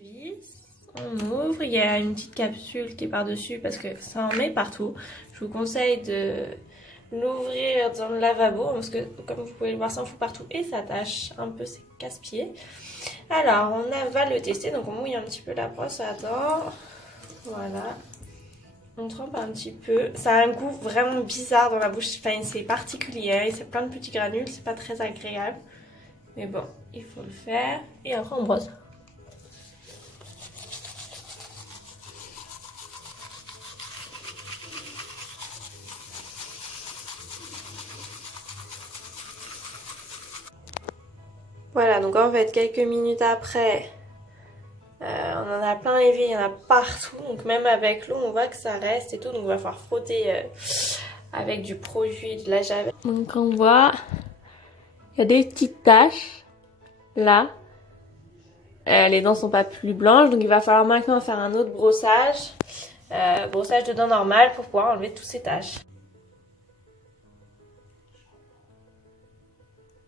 vis, on ouvre, il y a une petite capsule qui est par-dessus parce que ça en met partout. Je vous conseille de l'ouvrir dans le lavabo parce que comme vous pouvez le voir ça en fout partout et ça attache un peu ses casse-pieds. Alors va le tester, donc on mouille un petit peu la brosse à dents, voilà, on trempe un petit peu, ça a un goût vraiment bizarre dans la bouche, enfin c'est particulier, hein, c'est plein de petits granules, c'est pas très agréable, mais bon, il faut le faire et après on brosse. Voilà, donc en fait, quelques minutes après, on en a plein élevé, il y en a partout. Donc même avec l'eau, on voit que ça reste et tout. Donc on va falloir frotter avec du produit de la javel. Donc on voit, il y a des petites taches, là. Les dents sont pas plus blanches, donc il va falloir maintenant faire un autre brossage. Brossage de dents normal pour pouvoir enlever toutes ces taches.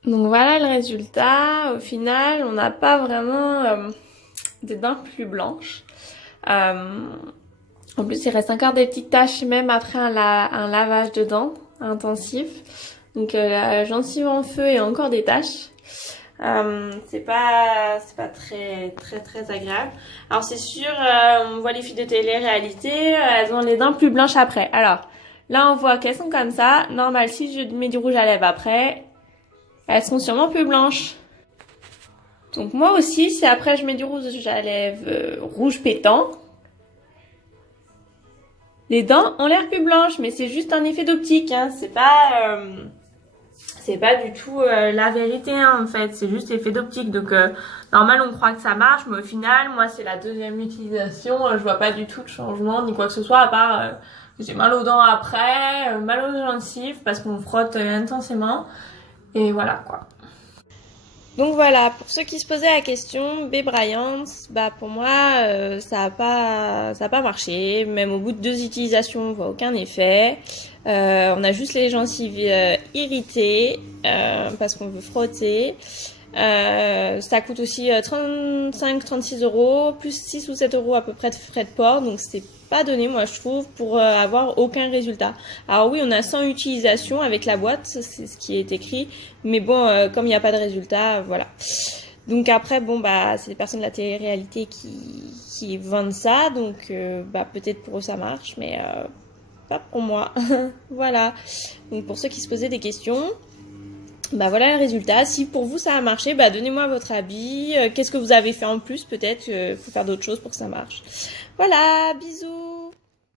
Donc voilà le résultat, au final on n'a pas vraiment des dents plus blanches. En plus il reste encore des petites taches même après un lavage de dents intensif. Donc la gencive en feu et encore des taches. C'est pas très agréable. Alors c'est sûr, on voit les filles de télé-réalité, elles ont les dents plus blanches après. Alors là on voit qu'elles sont comme ça. Normal, si je mets du rouge à lèvres après, elles sont sûrement plus blanches. Donc moi aussi, si après je mets du rouge à lèvres rouge pétant, les dents ont l'air plus blanches, mais c'est juste un effet d'optique, hein. C'est pas du tout la vérité, hein, en fait. C'est juste effet d'optique. Donc normal, on croit que ça marche, mais au final, moi c'est la deuxième utilisation. Je vois pas du tout de changement ni quoi que ce soit, à part que j'ai mal aux dents après, mal aux gencives parce qu'on frotte intensément. Et voilà quoi. Donc voilà, pour ceux qui se posaient la question, B-Bryant, bah pour moi ça a pas marché. Même au bout de 2 utilisations, on voit aucun effet. On a juste les gencives irritées parce qu'on veut frotter. Ça coûte aussi 35-36 €, plus 6 ou 7 € à peu près de frais de port, donc c'est pas donné moi je trouve pour avoir aucun résultat. Alors oui on a 100 utilisations avec la boîte, c'est ce qui est écrit, mais bon comme il n'y a pas de résultat, voilà. Donc après bon bah c'est des personnes de la télé-réalité qui vendent ça, donc bah peut-être pour eux ça marche, mais pas pour moi. Voilà, donc pour ceux qui se posaient des questions, bah voilà le résultat. Si pour vous ça a marché, bah donnez-moi votre avis. Qu'est-ce que vous avez fait en plus, peut-être faut faire d'autres choses pour que ça marche. Voilà, bisous.